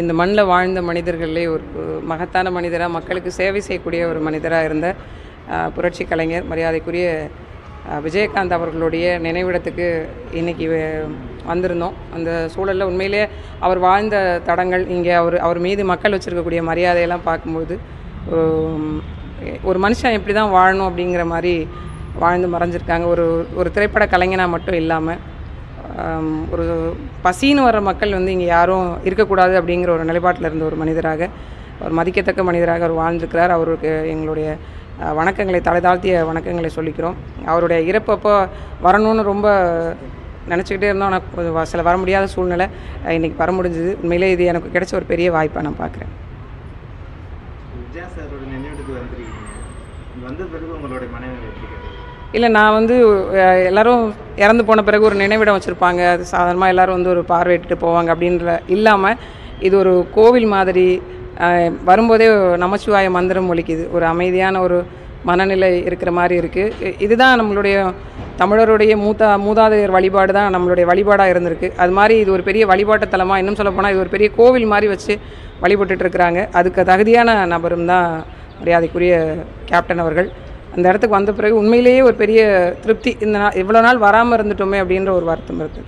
இந்த மண்ணில் வாழ்ந்த மனிதர்களே ஒரு மகத்தான மனிதராக மக்களுக்கு சேவை செய்யக்கூடிய ஒரு மனிதராக இருந்த புரட்சி கலைஞர் மரியாதைக்குரிய விஜயகாந்த் அவர்களுடைய நினைவிடத்துக்கு இன்றைக்கி வந்திருந்தோம். அந்த சூழலில் உண்மையிலேயே அவர் வாழ்ந்த தடங்கள் இங்கே அவர் அவர் மீது மக்கள் வச்சுருக்கக்கூடிய மரியாதையெல்லாம் பார்க்கும்போது ஒரு மனுஷன் எப்படி தான் வாழணும் அப்படிங்கிற மாதிரி வாழ்ந்து மறைஞ்சிருக்காங்க. ஒரு ஒரு திரைப்பட கலைஞனாக மட்டும் இல்லாமல் ஒரு பசின்னு வர்ற மக்கள் வந்து இங்கே யாரும் இருக்கக்கூடாது அப்படிங்கிற ஒரு நிலைப்பாட்டில் இருந்த ஒரு மனிதராக ஒரு மதிக்கத்தக்க மனிதராக அவர் வாழ்ந்திருக்கிறார். அவருக்கு எங்களுடைய வணக்கங்களை தலை தாழ்த்திய வணக்கங்களை சொல்லிக்கிறோம். அவருடைய இறப்பப்போ வரணும்னு ரொம்ப நினச்சிக்கிட்டே இருந்தோம். ஆனால் கொஞ்சம் சில வர முடியாத சூழ்நிலை இன்றைக்கி இன்னைக்கு வர முடிஞ்சது. உண்மையிலே இது எனக்கு கிடைச்ச ஒரு பெரிய வாய்ப்பாக நான் பார்க்குறேன் சாரோட வந்த பிறகு உங்களுடைய மனைவி எப்படி இல்லை நான் வந்து எல்லோரும் எல்லாரும் இறந்து போன பிறகு ஒரு நினைவிடம் வச்சுருப்பாங்க. அது சாதாரணமாக எல்லோரும் வந்து ஒரு பார்வையிட்டு போவாங்க அப்படின்ற இல்லாமல் இது ஒரு கோவில் மாதிரி வரும்போதே நமச்சிவாய மந்திரம் ஒழிக்குது ஒரு அமைதியான ஒரு மனநிலை இருக்கிற மாதிரி இருக்குது இதுதான் நம்மளுடைய தமிழருடைய மூத்தா மூதாதையர் வழிபாடு தான் நம்மளுடைய வழிபாடாக இருந்திருக்கு. அது மாதிரி இது ஒரு பெரிய வழிபாட்டு தலமாக இன்னும் சொல்லப்போனால் இது ஒரு பெரிய கோவில் மாதிரி வச்சு வழிபட்டுட்ருக்குறாங்க அதுக்கு தகுதியான நபரும் தான் மரியாதைக்குரிய கேப்டன் அவர்கள். அந்த இடத்துக்கு வந்த பிறகு உண்மையிலேயே ஒரு பெரிய திருப்தி. இந்த நாள் இவ்வளோ நாள் வராமல் இருந்துட்டோமே அப்படின்ற ஒரு வருத்தம் இருக்குது